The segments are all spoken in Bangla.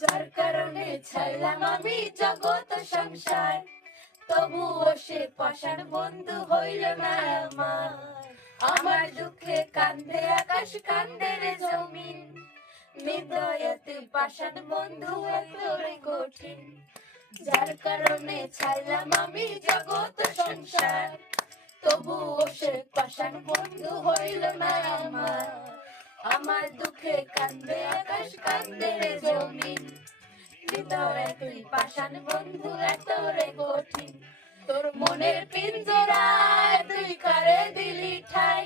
যার কারণে ছাইলাম আমি জগৎ সংসার, তবুও সে পাষাণ বন্ধু হইল না আমার। আমার দুঃখে কান্দে আকাশ, কান্দে রে জমিন, হৃদয়েতে পাষাণ বন্ধু এতই কঠিন। যার কারণে ছাইলাম আমি জগৎ সংসার, তবুও সে পাষাণ বন্ধু হইল না আমার। আমার দুঃখে কান্দে আকাশ, কান্দে রে জমিন, হৃদয়ে তুই পাষাণ বন্ধু এত রে কঠিন। তোর মনের পিঞ্জরায় তুই কারে দিলি ঠাই,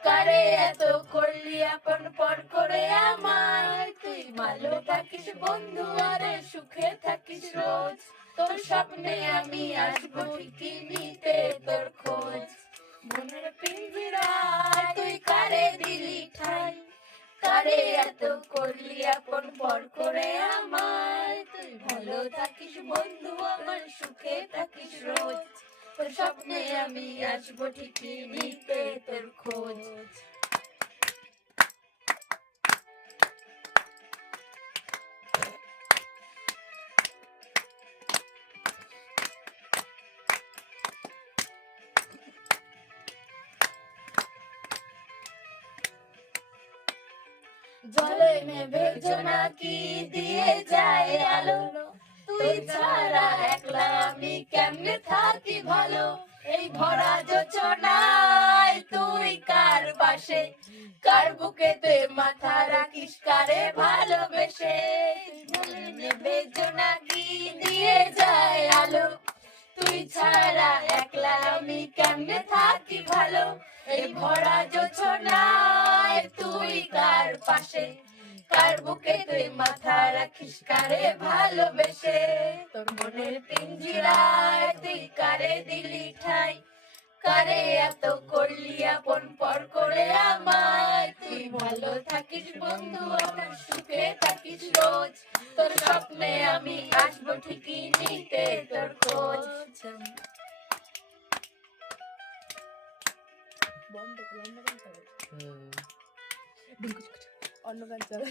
কারে এত করলি আপন পর করে আমায়। তুই ভালো থাকিস বন্ধু, আরে সুখে থাকিস রোজ, তোর স্বপ্নে আমি আসবো ঠিকই নিতে তোর খোঁজ। মনের পিঞ্জরায় তুই কারে দিলি ঠাই, কারে এত করলি আপন পর করে আমায়। তুই ভালো থাকিস বন্ধু, আমার সুখে থাকিস রোজ, তোর স্বপ্নে আমি আসবো ঠিকই নিতে তোর খোঁজ। জলে নেভে জোনাকি দিয়ে যায় আলো, তুই ছাড়া একলা আমি কেমনে থাকি ভালো। এই ভরা যোচনায় তুই কার পাশে, কার বুকেতে মাথা রাখিস কারে ভালোবেসে। জলে নেভে জোনাকি দিয়ে যায় আলো, তুই ছাড়া একলা আমি কেমনে থাকি ভালো। এই ভরা যোচনায় তুই কার পাশে, কার বুকে তুই মাথা রাখিস কারে ভালোবেসে। তোর মনের পিঞ্জিরায় তুই কারে দিলি ঠাই, কারে এত করলি আপন পর করে আমায়। তুই ভালো থাকিস বন্ধু, আমার সুখে থাকিস রোজ, তোর স্বপ্নে আমি আসবো ঠিকই নিতে তোর খোঁজ। অন্য গান চালা